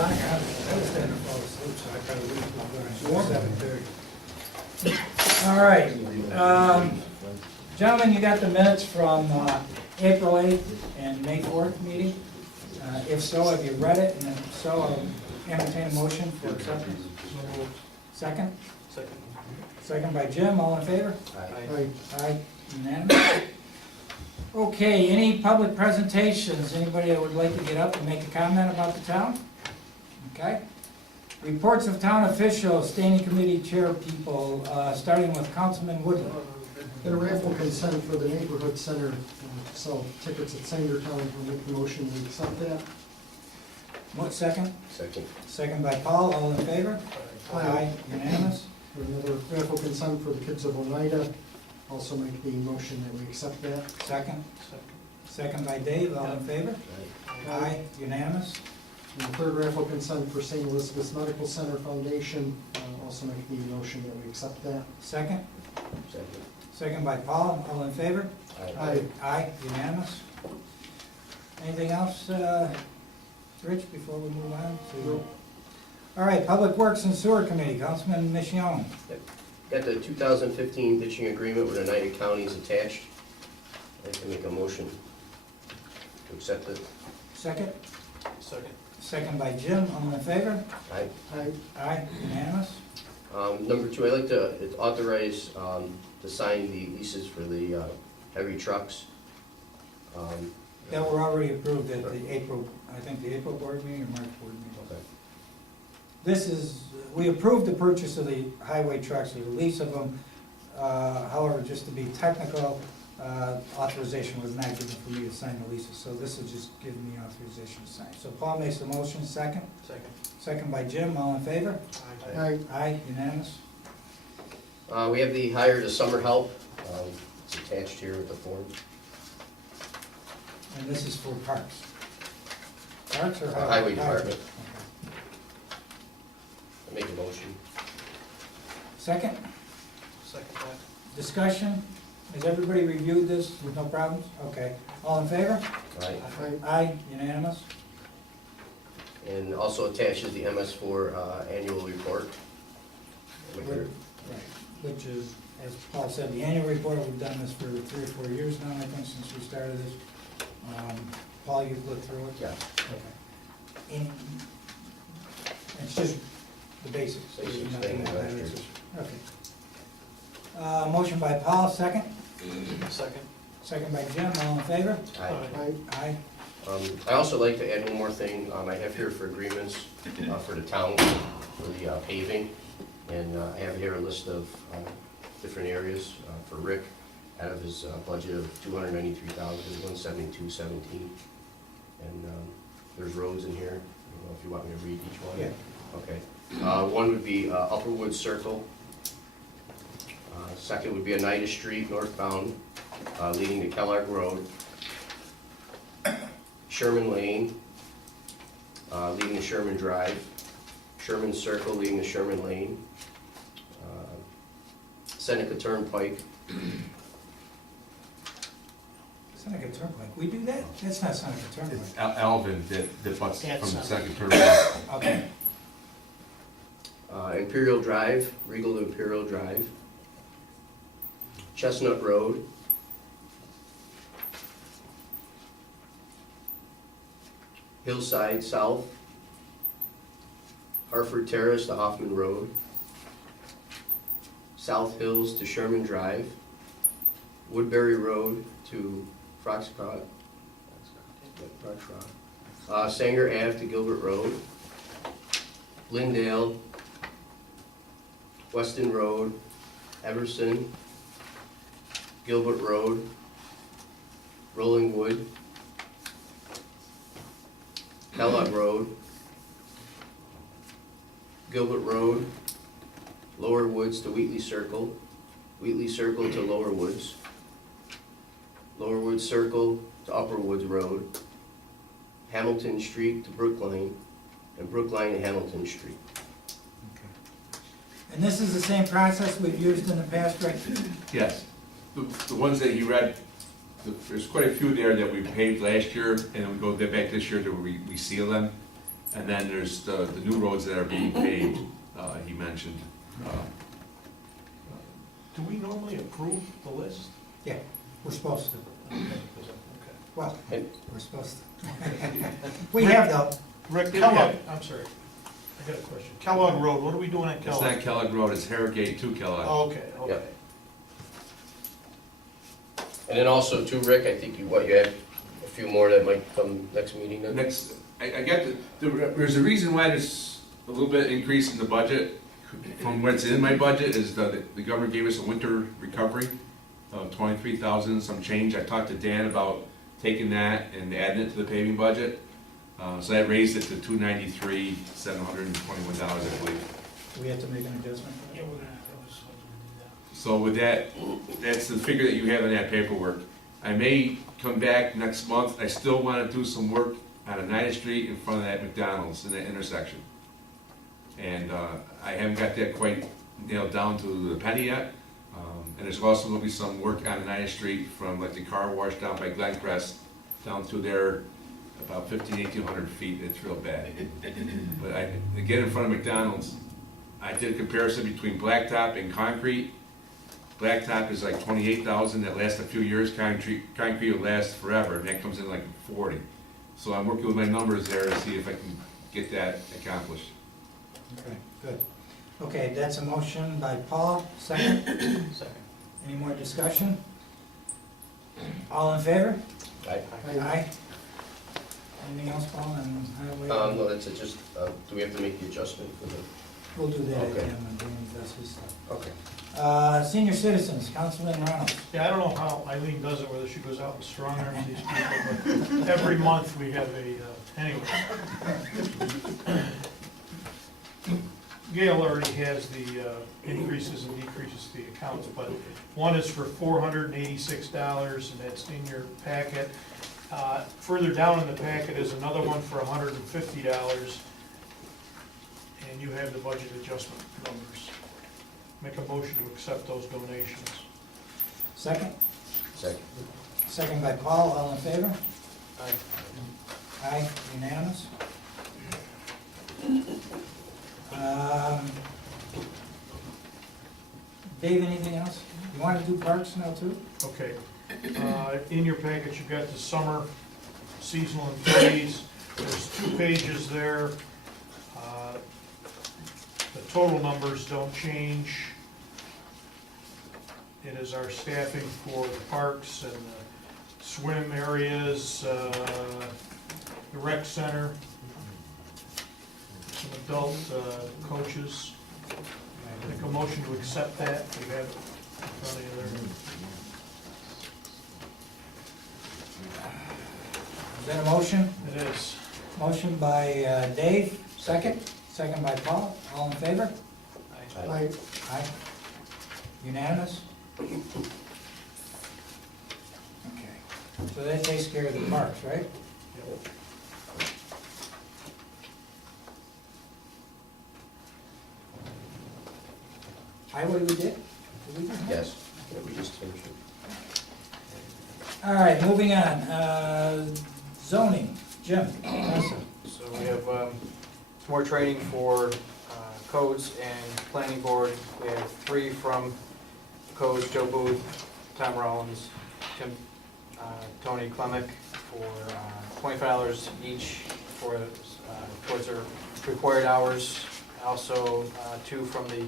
time. I was starting to fall asleep, so I probably leave till 7:30. All right. Gentlemen, you got the minutes from April 8th and May 4th meeting? If so, have you read it? And if so, I'll entertain a motion for acceptance. Second? Second. Second by Jim, all in favor? Aye. Aye, unanimous. Okay, any public presentations? Anybody that would like to get up and make a comment about the town? Okay. Reports of town officials, standing committee chair people, starting with Councilman Woodland. Get a raffle consent for the neighborhood center, sell tickets at Sangertown. I'll make the motion to accept that. What, second? Second. Second by Paul, all in favor? Aye. Unanimous. For another raffle consent for the kids of Oneida, also make the motion that we accept that. Second. Second by Dave, all in favor? Aye, unanimous. And the third raffle consent for St. Elizabeth's Medical Center Foundation, also make the motion that we accept that. Second. Second. Second by Paul, all in favor? Aye. Aye, unanimous. Anything else, Rich, before we move on to? No. All right, Public Works and Sewer Committee, Councilman Michion. Got the 2015 ditching agreement with United Counties attached. I'd like to make a motion to accept it. Second. Second. Second by Jim, all in favor? Aye. Aye. Aye, unanimous. Number two, I'd like to authorize to sign the leases for the heavy trucks. That were already approved at the April, I think the April board meeting or March board meeting. Okay. This is, we approved the purchase of the highway trucks, or the lease of them. However, just to be technical, authorization was not given for me to sign the leases, so this is just giving me authorization to sign. So Paul makes the motion, second. Second. Second by Jim, all in favor? Aye. Aye, unanimous. We have the hire to summer help. It's attached here with the form. And this is for parks. Parks or highway? Highway Department. Okay. I make a motion. Second, Second. discussion. Has everybody reviewed this with no problems? Okay. All in favor? Aye. Aye. Aye, unanimous. And also attaches the MS4 annual report. Right, which is, as Paul said, the annual report, we've done this for 3 or 4 years now, I think, since we started this. Paul, you've looked through it? Yeah. Okay. And it's just the basics. Basics, Nothing things, like last that. year. Okay. Motion by Paul, second. Second. Second by Jim, all in favor? Aye. Aye. Aye. I also like to add one more thing. I have here for agreements for the town for the paving. And I have here a list of different areas for Rick out of his budget of $293,172.17. And there's roads in here. I don't know if you want me to read each one. Yeah. Okay. One would be Upperwood Circle. Second would be Oneida Street northbound, leading to Kellogg Road. Sherman Lane, leading to Sherman Drive. Sherman Circle, leading to Sherman Lane. Seneca Turnpike. Seneca Turnpike, we do that? That's not Seneca It's Turnpike. Alvin that butts That's from the not- second terminal. Okay. Imperial Drive, Regal to Imperial Drive. Chestnut Road. Hillside South. Hartford Terrace to Hoffman Road. South Hills to Sherman Drive. Woodbury Road to Foxcroft. Sanger Ave to Gilbert Road. Lindale. Weston Road. Everson. Gilbert Road. Rolling Wood. Kellogg Road. Gilbert Road. Lower Woods to Wheatley Circle. Wheatley Circle to Lower Woods. Lower Woods Circle to Upper Woods Road. Hamilton Street to Brookline. And Brookline to Hamilton Street. And this is the same process we've used in the past, right? Yes. The ones that you read, there's quite a few there that we paved last year, and we go back this year to we seal them. And then there's the new roads that are being paved, he mentioned. Do we normally approve the list? Yeah, we're supposed to. Okay. Well, And- we're supposed to. We have though. Rick, Kellogg, I'm sorry, I got a question. Kellogg Road, what are we doing at It's Kellogg? not Kellogg Road, it's Harrogate to Kellogg. Oh, okay, okay. Yep. And then also too, Rick, I think you had a few more that might come next meeting then? Next, I got there's a reason why there's a little bit increase in the budget from what's in my budget is the government gave us a winter recovery of 23,000 some change. I talked to Dan about taking that and adding it to the paving budget. So that raised it to $293,721, I believe. Do we have to make an adjustment? Yeah, we're gonna have to, So with that, that's the figure that you have in that paperwork. I may come back next month, I still wanna do some work on Oneida Street in front of that McDonald's in that intersection. And, I haven't got that quite nailed down to the penny yet. And there's also gonna be some work on Oneida Street from like the car wash down by Glencrest down through there, about 1,800 feet, it's real bad. But to get in front of McDonald's, I did a comparison between blacktop and concrete. Blacktop is like 28,000, that lasts a few years, concrete will last forever, and that comes in like 40. So I'm working with my numbers there to see if I can get that accomplished. Okay, good. Okay, that's a motion by Paul, second. Second. Any more discussion? All in favor? Aye. Aye. Anything else, Paul, on highway? No, that's it, just, do we have to make the adjustment for the? We'll do that Okay. again when Danny does his stuff. Okay. Senior citizens, Councilman Reynolds. Yeah, I don't know how Eileen does it, whether she goes out and strong arms these people, but every month we have anyway. Gail already has the increases and decreases to the accounts, but one is for $486, and that's in your packet. Further down in the packet is another one for $150, and you have the budget adjustment numbers. Make a motion to accept those donations. Second? Second. Second by Paul, all in favor? Aye. Aye, unanimous. Dave, anything else? You want to do parks now too? Okay. In your package, you've got the summer seasonal employees. There's 2 pages there. The total numbers don't change. It is our staffing for the parks and the swim areas, the rec center, some adult coaches. Make a motion to accept that. You have it in front of you there. Is that a motion? It is. Motion by Dave, second. Second by Paul, all in favor? Aye. Aye. Unanimous? Okay. So that takes care of the parks, right? Highway we did? Did we do that? Yes, yeah, we just finished it. All right, moving on. Zoning, Jim. Awesome. So we have some more training for codes and planning board. We have 3 from codes, Joe Booth, Tom Rollins, Tony Klemick, for $25 each for towards their required hours. Also 2 from the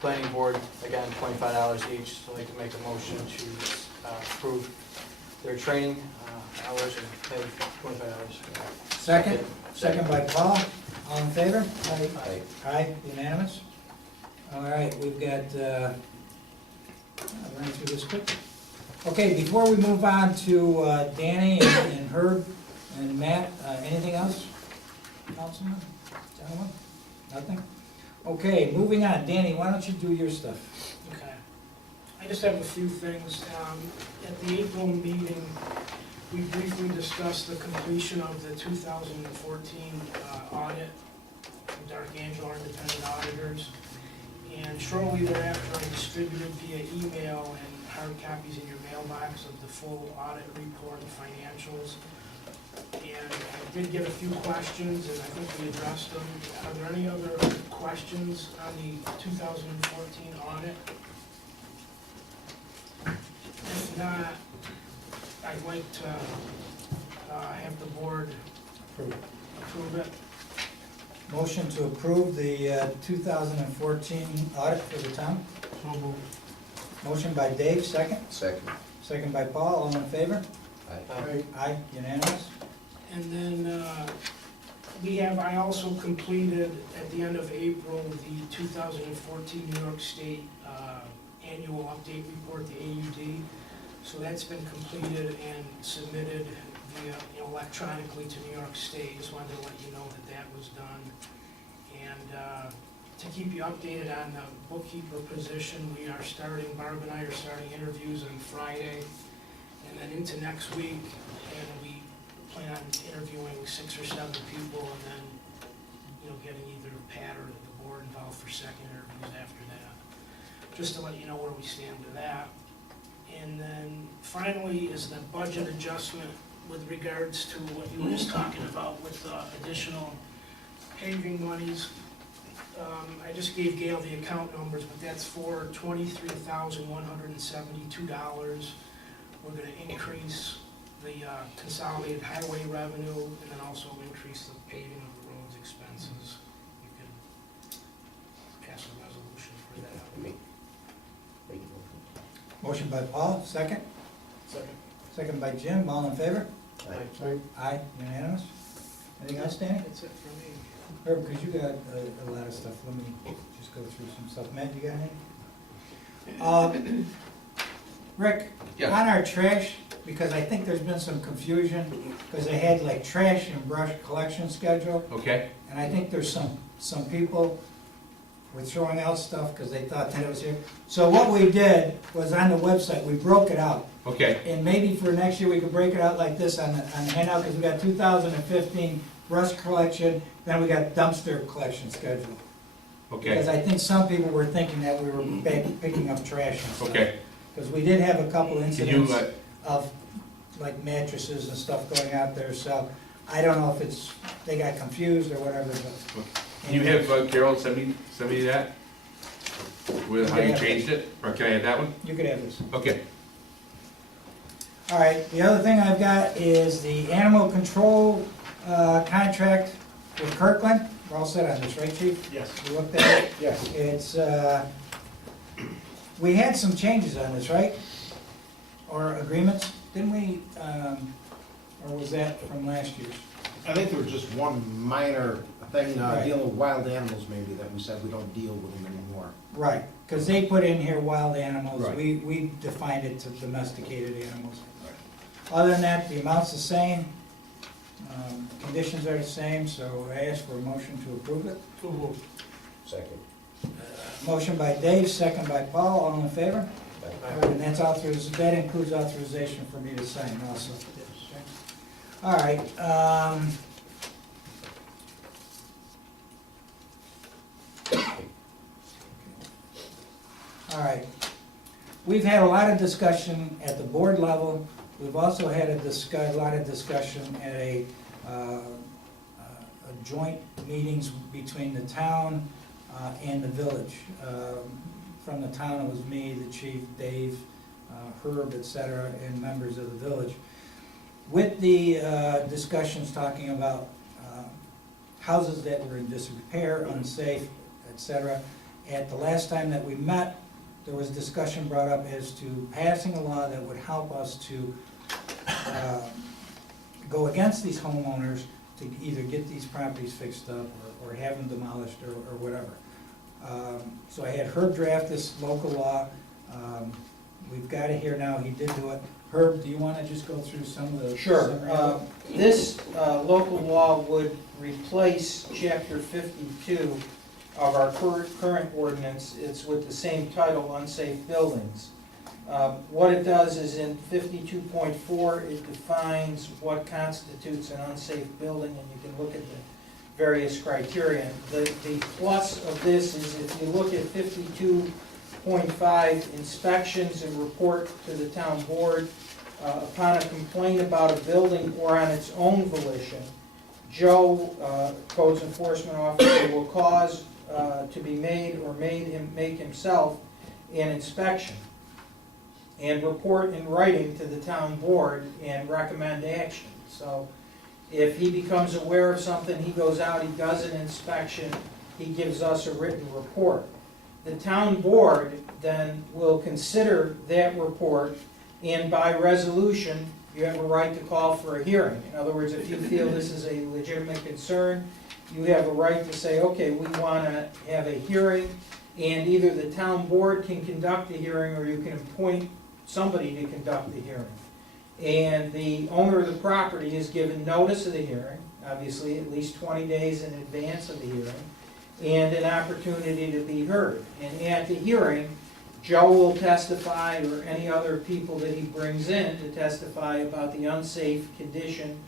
planning board, again, $25 each. So I'd like to make a motion to approve their training hours and pay $25. Second, second by Paul, all in favor? Aye. Aye, unanimous? All right, we've got, I'll run through this quick. Okay, before we move on to Danny and Herb and Matt, anything else? Councilman, gentlemen? Nothing? Okay, moving on. Danny, why don't you do your stuff? Okay. I just have a few things. At the April meeting, we briefly discussed the completion of the 2014 audit with D'Arcangelo, our independent auditors. And shortly thereafter, I distributed via email and hard copies in your mailbox of the full audit report and financials. And I did get a few questions, and I think we addressed them. Are there any other questions on the 2014 audit? If not, I'd like to have the board approve it. Motion to approve the 2014 audit for the town. So moved. Motion by Dave, second. Second. Second by Paul, all in favor? Aye. Aye, unanimous. And then I also completed at the end of April, the 2014 New York State Annual Update Report, the AUD. So that's been completed and submitted via electronically to New York State. Just wanted to let you know that that was done. And to keep you updated on the bookkeeper position, Barb and I are starting interviews on Friday and then into next week. And we plan on interviewing 6 or 7 people and then, getting either Pat or the board involved for second interviews after that. Just to let you know where we stand with that. And then finally is the budget adjustment with regards to what you were just talking about with additional paving monies. I just gave Gail the account numbers, but that's for $23,172. We're gonna increase the consolidated highway revenue and then also increase the paving of the roads expenses. You can pass a resolution for that. Make it Motion by Paul, second. Second. Second by Jim, all in favor? Aye. Aye, unanimous. Anything else, Danny? That's it for me. Herb, because you got a lot of stuff, let me just go through some stuff. Matt, you got any? Rick, Yeah. on our trash, because I think there's been some confusion, because they had like trash and brush collection schedule, Okay, and I think there's some people were throwing out stuff because they thought that it was here. So what we did was on the website, we broke it out. okay, And maybe for next year, we could break it out like this on the handout, because we got 2015 brush collection, then we got dumpster collection schedule. Because okay, I think some people were thinking that we were picking up trash and stuff. okay. Because we did have a couple Can incidents you, of like mattresses and stuff going out there, so I don't know if they got confused or whatever, but. can you have Carol send me that? With how you changed it, or can I have that one? You could have this. Okay, All right, the other thing I've got is the animal control contract with Kirkland. We're all set on this, right, Chief? Yes. You looked at it? Yes. It's, we had some changes on this, right? Or agreements, didn't we, or was that from last year's? I think there was just one minor thing, Right. dealing with wild animals maybe, that we said we don't deal with them anymore. Right, because they put in here wild animals, Right. we defined it to domesticated animals. Other than that, the amount's the same, conditions are the same, so I ask for a motion to approve it. So moved. Second. Motion by Dave, second by Paul, all in favor? Aye. And that includes authorization for me to sign also. All right, all right. We've had a lot of discussion at the board level. We've also had a lot of discussion at a joint meetings between the town and the village. From the town, it was me, the chief, Dave, Herb, et cetera, and members of the village. With the discussions talking about houses that were in disrepair, unsafe, et cetera. At the last time that we met, there was discussion brought up as to passing a law that would help us to go against these homeowners to either get these properties fixed up or have them demolished or whatever. So I had Herb draft this local law. We've got it here now, he did do it. Herb, do you want to just go through some of the? Sure. summary of it? This local law would replace Chapter 52 of our current ordinance. It's with the same title, unsafe buildings. What it does is in 52.4, it defines what constitutes an unsafe building, and you can look at the various criteria. The plus of this is if you look at 52.5, inspections and report to the town board, upon a complaint about a building or on its own volition, Joe, Codes Enforcement Officer, will cause to be made or make himself an inspection and report in writing to the town board and recommend action. So if he becomes aware of something, he goes out, he does an inspection, he gives us a written report. The town board then will consider that report, and by resolution, you have a right to call for a hearing. In other words, if you feel this is a legitimate concern, you have a right to say, okay, we want to have a hearing, and either the town board can conduct the hearing or you can appoint somebody to conduct the hearing. And the owner of the property is given notice of the hearing, obviously at least 20 days in advance of the hearing, and an opportunity to be heard. And at the hearing, Joe will testify, or any other people that he brings in to testify about the unsafe condition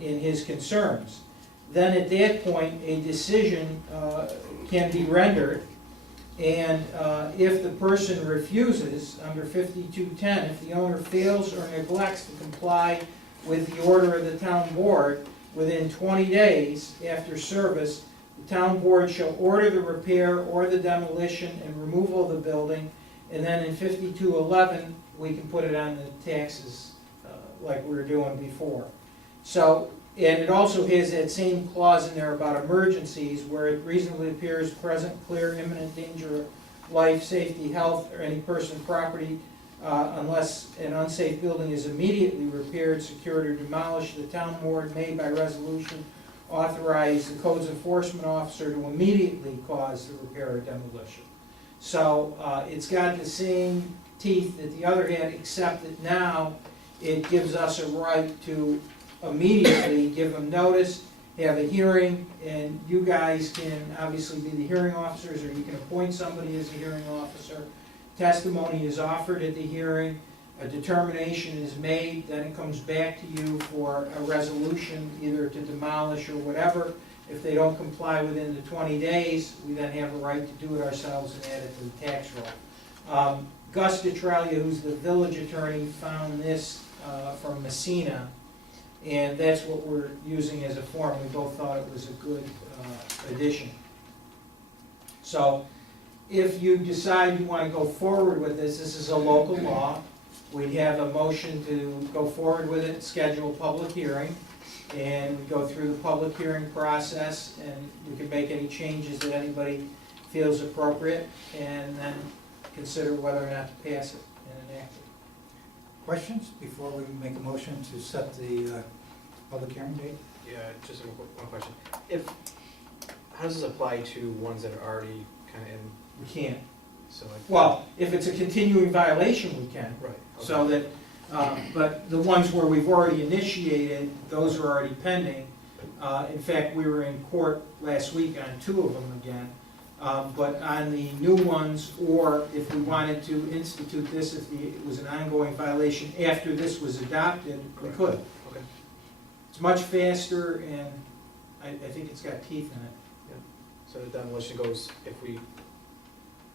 in his concerns. Then at that point, a decision can be rendered, and if the person refuses, under 5210, if the owner fails or neglects to comply with the order of the town board within 20 days after service, the town board shall order the repair or the demolition and removal of the building, and then in 5211, we can put it on the taxes like we were doing before. So, and it also has that same clause in there about emergencies, where it reasonably appears present, clear, imminent danger of life, safety, health, or any person, property, unless an unsafe building is immediately repaired, secured, or demolished. The town board may, by resolution, authorize the codes enforcement officer to immediately cause the repair or demolition. So it's got the same teeth that the other had, except that now it gives us a right to immediately give them notice, have a hearing, and you guys can obviously be the hearing officers, or you can appoint somebody as a hearing officer. Testimony is offered at the hearing, a determination is made, then it comes back to you for a resolution, either to demolish or whatever. If they don't comply within the 20 days, we then have a right to do it ourselves and add it to the tax roll. Gus Detralia, who's the village attorney, found this from Messina, and that's what we're using as a form. We both thought it was a good addition. So if you decide you want to go forward with this, this is a local law. We'd have a motion to go forward with it, schedule a public hearing, and we go through the public hearing process, and we can make any changes that anybody feels appropriate, and then consider whether or not to pass it and enact it. Questions before we make a motion to set the public hearing date? Yeah, just one question. How does this apply to ones that are already kind of in, We can't. so like? Well, if it's a continuing violation, we can. Right. Okay. So that, but the ones where we've already initiated, those are already pending. In fact, we were in court last week on 2 of them again. But on the new ones, or if we wanted to institute this, if it was an ongoing violation after this was adopted, we could. Okay. It's much faster, and I think it's got teeth in it. So the demolition goes, if we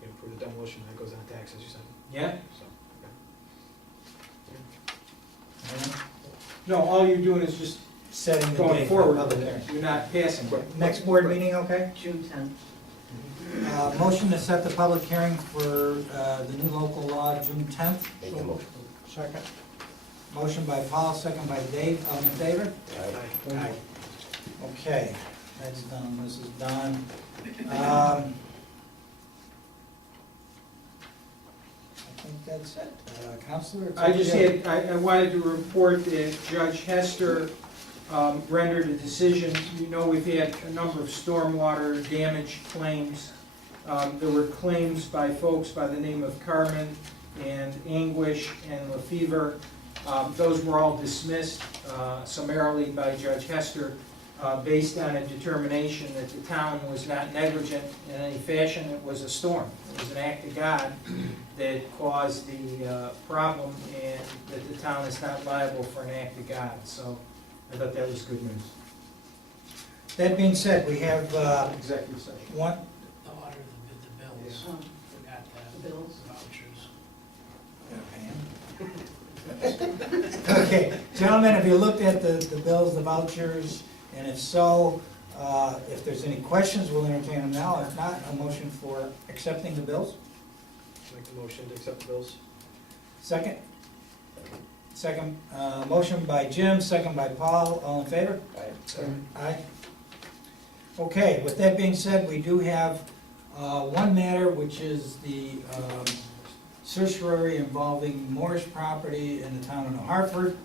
approve the demolition, that goes on taxes, you said? Yeah? So, No, all you're doing is just Setting the going date for forward public with hearing. it. You're not passing it. Next board meeting, okay? June 10th. Motion to set the public hearing for the new local law, June 10th. Make a motion. Second. Motion by Paul, second by Dave. All in favor? Aye. Okay, that's done. This is done. I think that's it. Counselor? it's I just up to you. I wanted to report that Judge Hester rendered a decision. You know, we've had a number of stormwater damage claims. There were claims by folks by the name of Carmen and Anguish and LaFever. Those were all dismissed summarily by Judge Hester based on a determination that the town was not negligent in any fashion. It was a storm. It was an act of God that caused the problem, and that the town is not liable for an act of God. So I thought that was good news. That being said, we have Executive session. one, The order, the bills, Oh, forgot that. The bills. Vouchers. Okay, gentlemen, have you looked at the bills, the vouchers? And if so, if there's any questions, we'll entertain them now. If not, a motion for accepting the bills. Make the motion to accept the bills. Second? Second, motion by Jim, second by Paul, all in favor? Aye. Okay, with that being said, we do have one matter, which is the certiorari involving Morris property in the town of New Hartford.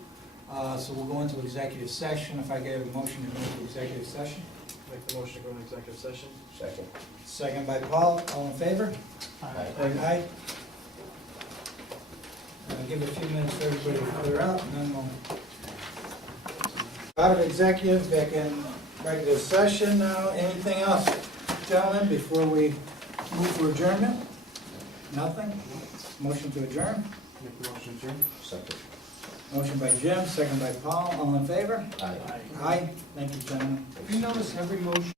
So we'll go into executive session. If I get a motion to move to executive session. Make the motion to go into executive session. Second. Second by Paul, all in favor? Aye. Give it a few minutes for everybody to clear out, and then we'll... Out of executive, back in regular session now. Anything else, gentlemen, before we move for adjournment? Nothing? Motion to adjourn? Make the motion, Jim? Second. Motion by Jim, second by Paul, all in favor? Aye. Aye. Thank you, gentlemen. You notice every motion